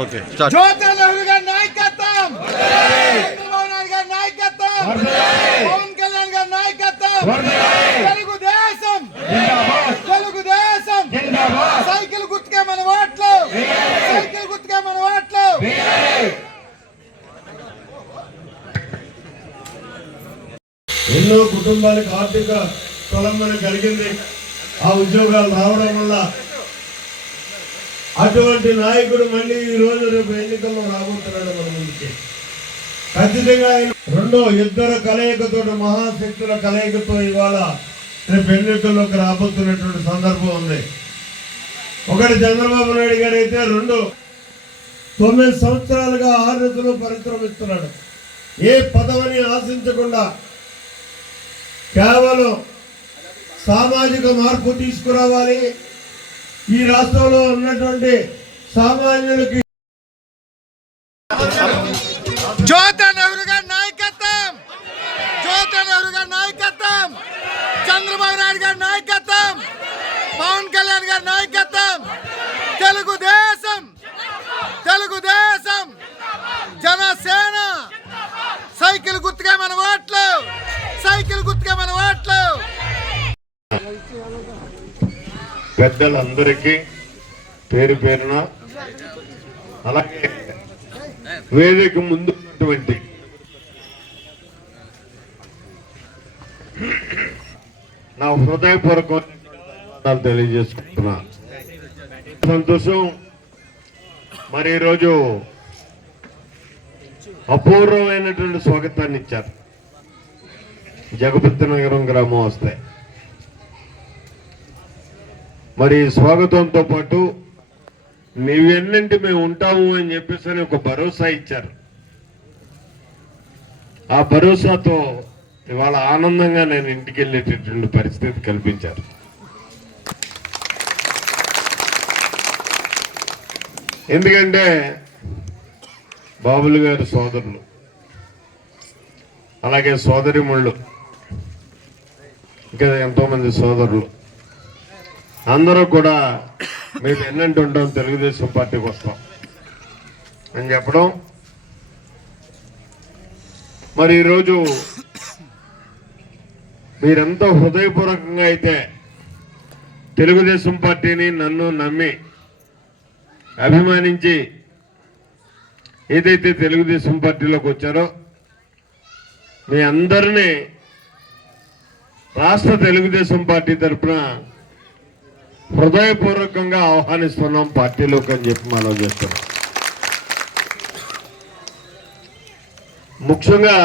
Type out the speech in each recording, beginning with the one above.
Okay జ్యోతి నెహ్రూ గారి నాయకత్వం, చంద్రబాబు నాయుడు గారి నాయకత్వం, పవన్ కళ్యాణ్ గారి నాయకత్వం, తెలుగుదేశం తెలుగుదేశం సైకిల్ గుర్తుకే మన ఓట్లు, సైకిల్ గుర్తుకే మన ఓట్లు. ఎన్నో కుటుంబాలకు ఆర్థిక స్వలంబన కలిగింది ఆ ఉద్యోగాలు రావడం వల్ల. అటువంటి నాయకుడు మళ్ళీ ఈ రోజు రేపు ఎన్నికల్లో రాబోతున్నాడు మన ముందుకి. ఖచ్చితంగా రెండో ఇద్దరు కలయికతో, మహాశక్తుల కలయికతో ఇవాళ రేపు ఎన్నికల్లోకి రాబోతున్నటువంటి సందర్భం ఉంది. ఒకటి చంద్రబాబు నాయుడు గారు అయితే 9 సంవత్సరాలుగా ఆర్యతలో పరిశ్రమిస్తున్నాడు. ఏ పదవిని ఆశించకుండా కేవలం సామాజిక మార్పు తీసుకురావాలి, ఈ రాష్ట్రంలో ఉన్నటువంటి సామాన్యులకి. జ్యోతి నెహ్రూ గారి నాయకత్వం, జ్యోతి నెహ్రూ గారి నాయకత్వం, చంద్రబాబు నాయుడు గారి నాయకత్వం, పవన్ కళ్యాణ్ గారి నాయకత్వం, తెలుగుదేశం తెలుగుదేశం జనసేన సైకిల్ గుర్తుగా మన ఓట్లు, సైకిల్ గుర్తుగా మన ఓట్లు. పెద్దలందరికీ పేరు పేరున, అలాగే వేదిక ముందు ఉన్నటువంటి నా హృదయపూర్వక తెలియజేసుకుంటున్నా. సంతోషం. మరి ఈరోజు అపూర్వమైనటువంటి స్వాగతాన్ని ఇచ్చారు జగపతి నగరం గ్రామం వస్తే. మరి స్వాగతంతో పాటు మీవెన్నంటి మేము ఉంటాము అని చెప్పేసి ఒక భరోసా ఇచ్చారు. ఆ భరోసాతో ఇవాళ ఆనందంగా నేను ఇంటికి వెళ్ళేటటువంటి పరిస్థితి కల్పించారు. ఎందుకంటే బాబులు గారి సోదరులు, అలాగే సోదరిమణులు, ఇంకా ఎంతోమంది సోదరులు అందరూ కూడా మేము ఎన్నంటి ఉంటాం, తెలుగుదేశం పార్టీకి వస్తాం అని చెప్పడం. మరి ఈరోజు మీరెంతో హృదయపూర్వకంగా అయితే తెలుగుదేశం పార్టీని నన్ను నమ్మి అభిమానించి ఏదైతే తెలుగుదేశం పార్టీలోకి వచ్చారో మీ అందరినీ రాష్ట్ర తెలుగుదేశం పార్టీ తరఫున హృదయపూర్వకంగా ఆహ్వానిస్తున్నాం పార్టీలోకి అని చెప్పి మనం చేస్తున్నాం. ముఖ్యంగా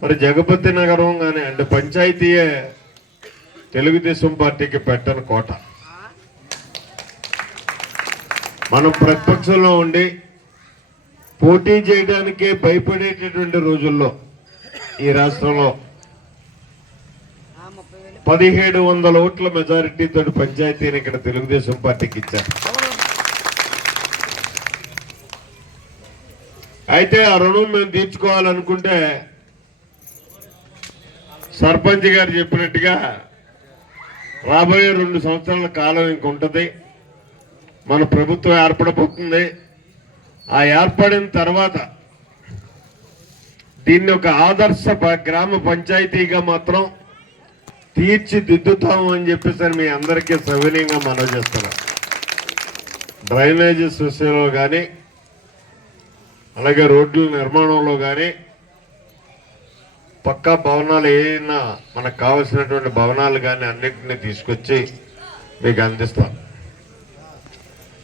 మరి జగపతి నగరం కానీ అంటే పంచాయతీయే తెలుగుదేశం పార్టీకి పెట్టని కోట. మనం ప్రతిపక్షంలో ఉండి పోటీ చేయడానికే భయపడేటటువంటి రోజుల్లో ఈ రాష్ట్రంలో 1700 ఓట్ల మెజారిటీతో పంచాయతీని ఇక్కడ తెలుగుదేశం పార్టీకి ఇచ్చారు. అయితే ఆ రుణం మేము తీర్చుకోవాలనుకుంటే సర్పంచ్ గారు చెప్పినట్టుగా రాబోయే 2 సంవత్సరాల కాలం ఇంకొంటది. మన ప్రభుత్వం ఏర్పడబోతుంది. ఆ ఏర్పడిన తర్వాత దీన్ని ఒక ఆదర్శ గ్రామ పంచాయతీగా మాత్రం తీర్చిదిద్దుతాము అని చెప్పేసి మీ అందరికీ సవినయంగా మనవి చేస్తున్నాం. డ్రైనేజెస్ విషయంలో కానీ, అలాగే రోడ్ల నిర్మాణంలో కానీ, పక్కా భవనాలు ఏమైనా మనకు కావలసినటువంటి భవనాలు కానీ అన్నింటినీ తీసుకొచ్చి మీకు అందిస్తాం.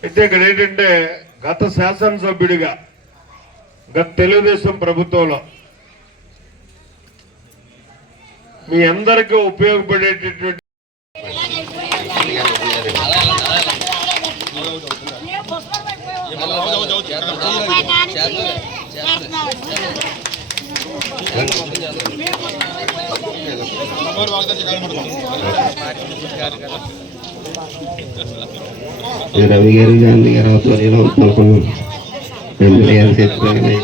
అయితే ఇక్కడ ఏంటంటే గత శాసనసభ్యుడిగా గత తెలుగుదేశం ప్రభుత్వంలో మీ అందరికీ ఉపయోగపడేటటువంటి రవి గారు గాంధీ గారు ఆధ్వర్యంలో చెప్పారు.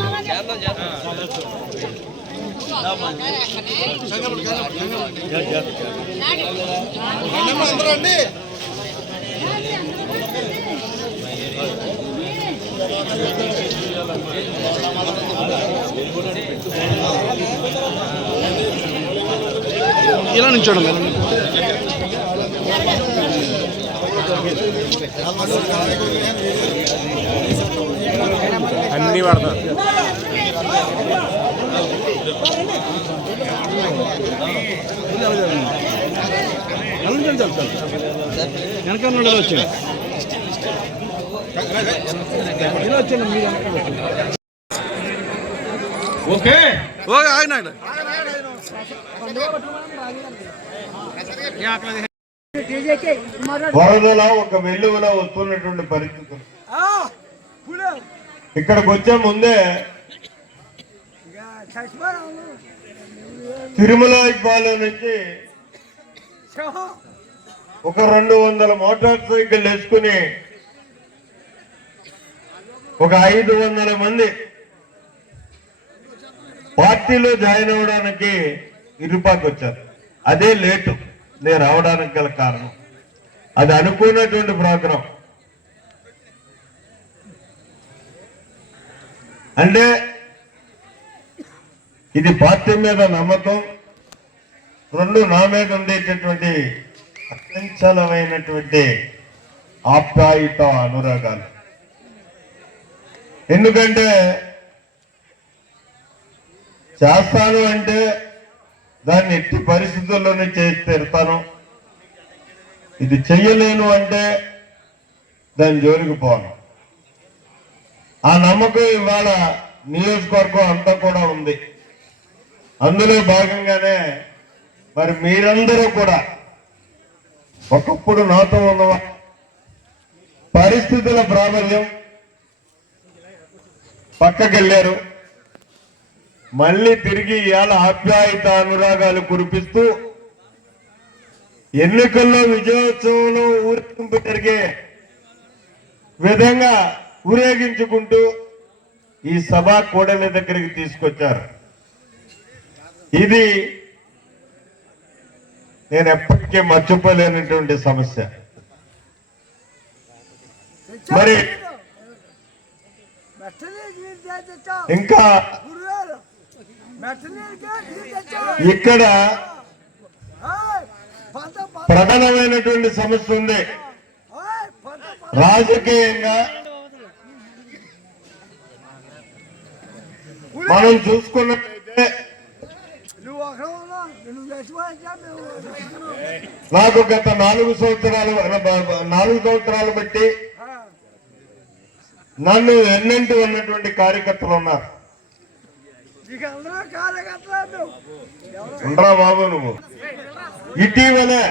ఇలా నుంచోడం అన్ని పడతారు. వెనకాల నుండి వచ్చాను ఓకే ఓకే ఆగినాడు వరదలా ఒక వెల్లువలా వస్తున్నటువంటి పరిస్థితులు ఇక్కడికి వచ్చే ముందే తిరుమల ఇబ్బాలో నుంచి ఒక 200 మోటార్ సైకిల్ వేసుకుని ఒక 500 మంది పార్టీలో జాయిన్ అవ్వడానికి ఇరుపాకు వచ్చారు. అదే లేటు నేను రావడానికి గల కారణం. అది అనుకున్నటువంటి ప్రోగ్రాం. అంటే ఇది పార్టీ మీద నమ్మకం, 2 నా మీద ఉండేటటువంటి అత్యంచలమైనటువంటి ఆప్యాయత అనురాగాలు. ఎందుకంటే చేస్తాను అంటే దాన్ని ఎట్టి పరిస్థితుల్లోనే చేసి తీరుతాను, ఇది చెయ్యలేను అంటే దాని జోలికి పోను. ఆ నమ్మకం ఇవాళ నియోజకవర్గం అంతా కూడా ఉంది. అందులో భాగంగానే మరి మీరందరూ కూడా ఒకప్పుడు నాతో ఉన్న పరిస్థితుల ప్రాబల్యం పక్కకెళ్ళారు. మళ్ళీ తిరిగి ఇవాళ ఆప్యాయత అనురాగాలు కురిపిస్తూ ఎన్నికల్లో విజయోత్సవంలో ఊరేగింపు జరిగే విధంగా ఊరేగించుకుంటూ ఈ సభా కోడెల దగ్గరికి తీసుకొచ్చారు. ఇది నేను ఎప్పటికీ మర్చిపోలేనటువంటి సమస్య. మరి ఇంకా ఇక్కడ ప్రధానమైనటువంటి సమస్య ఉంది. రాజకీయంగా మనం చూసుకున్నట్లయితే నాకు గత 4 సంవత్సరాలు బట్టి నన్ను ఎన్నంటి ఉన్నటువంటి కార్యకర్తలు ఉన్నారు. ఉండరా బాబు నువ్వు. ఇటీవలే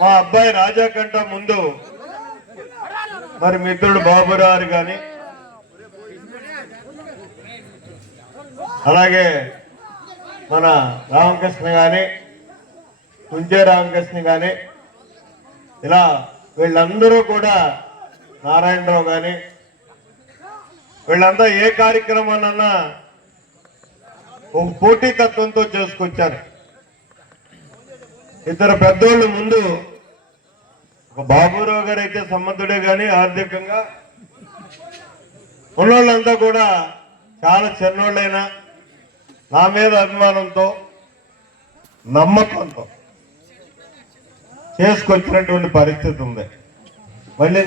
మా అబ్బాయి రాజా కంట ముందు మరి మిత్రుడు బాబురారు గాని అలాగే మన రామకృష్ణ గాని కుంజే రామకృష్ణ గాని ఇలా వీళ్ళందరూ కూడా నారాయణరావు గాని వీళ్ళంతా ఏ కార్యక్రమాలన్నా ఒక పోటీతత్వంతో చేసుకొచ్చారు. ఇద్దరు పెద్దోళ్ళు ముందు ఒక బాబురావు గారు అయితే సంబంధుడే గాని ఆర్థికంగా ఉన్నోళ్ళంతా కూడా చాలా చిన్నోళ్ళైనా నా మీద అభిమానంతో నమ్మకంతో చేసుకొచ్చినటువంటి పరిస్థితి ఉంది. మళ్ళీ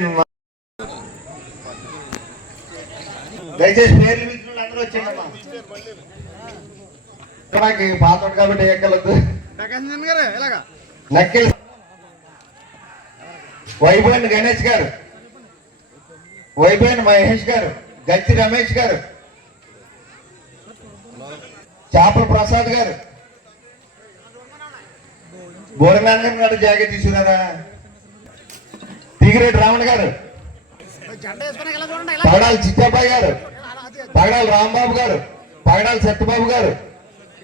దయచేసి పేర్లు మిత్రులు అందరూ వచ్చేయమ్మా. పాతోడు కాబట్టి ఎక్కలొద్దు. నక్కిల్ వైభవన్ గణేష్ గారు, వైభవన్ మహేష్ గారు, గచ్చి రమేష్ గారు, చాపల ప్రసాద్ గారు, బోరనారాయణ గారు జాగ్రత్త తీసుకున్నారా, తిగిరెడ్డి రావణ గారు, పగడాల చిట్టబ్బాయి గారు, పగడాల రాంబాబు గారు, పగడాల సత్యబాబు గారు,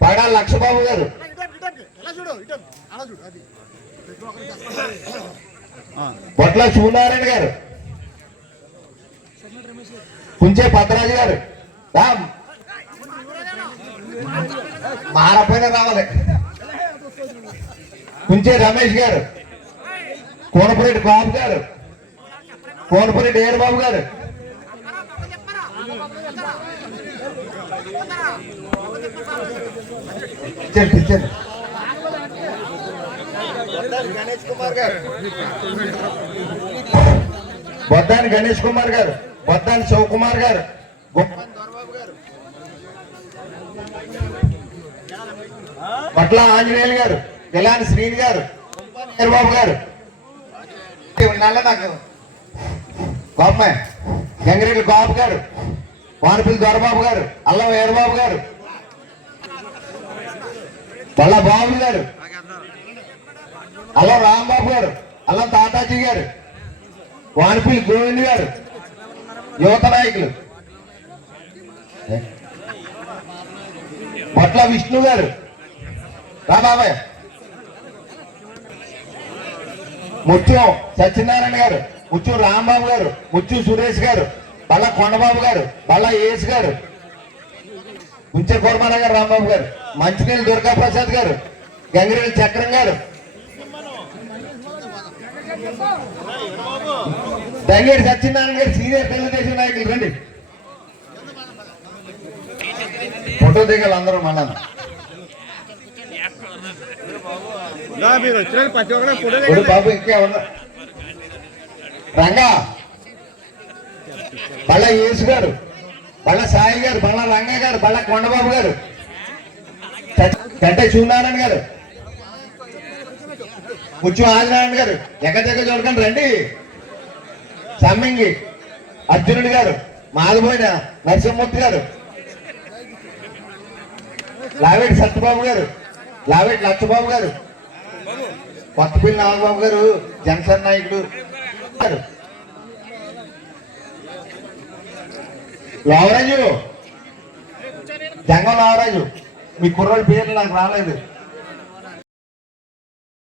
పగడాల లక్షబాబు గారు, బొట్ల శివనారాయణ గారు, కుంచే పద్మరాజు గారు, రామ్ మారపోయినా రావాలి, కుంచే రమేష్ గారు, కోనపురెడ్డి బాబు గారు, కోనపురెడ్డి ఏరు బాబు గారు, ఇచ్చండి ఇచ్చండి. బొద్దాని గణేష్ కుమార్ గారు, బొద్దాని శివకుమార్ గారు, పట్ల ఆంజనేయులు గారు, గెలాని శ్రీని గారు, బాబు గారు నాకు గోపమే, గంగిరెడ్డి బాబు గారు, వానపల్లి దొరబాబు గారు, అల్లం వీరబాబు గారు, పళ్ళ బాబు గారు, అల్లం రాంబాబు గారు, అల్లం తాతాజీ గారు, వానపల్లి గోవింద్ గారు, యువత నాయకులు పట్ల విష్ణు గారు, రా బాబాయ్, ముచ్చు సత్యనారాయణ గారు, ముచ్చు రాంబాబు గారు, ముచ్చు సురేష్ గారు, బల్ల కొండబాబు గారు, బల్ల ఏసు గారు, ఉంచే కోరమాల గారు, రాంబాబు గారు, మంచినీళ్ళు దుర్గా ప్రసాద్ గారు, గంగిరెడ్డి చక్రం గారు, దంగేడి సత్యనారాయణ గారు, సీనియర్ తెలుగుదేశం నాయకులు రండి ఫోటో దిగాలి అందరూ మళ్ళా. బాబు ఇంకా రంగా, బళ్ళ యేసు గారు, బళ్ళ సాయి గారు, బళ్ళ రంగా గారు, బళ్ళ కొండబాబు గారు, గంటే సూర్యనారాయణ గారు, ముచ్చు ఆదినారాయణ గారు, ఎక్కదెక్క చూడకండి రండి. సమ్మింగి అర్జునుడి గారు, మాధబోయిన నరసింహమూర్తి గారు, లావేటి సత్యబాబు గారు, లావేటి లక్షబాబు గారు, కొత్తపల్లి నాగబాబు గారు, జనసేన నాయకుడు గారు, లావరాజు, జంగం లావరాజు, మీ కుర్రోళ్ళ పేర్లు నాకు రాలేదు.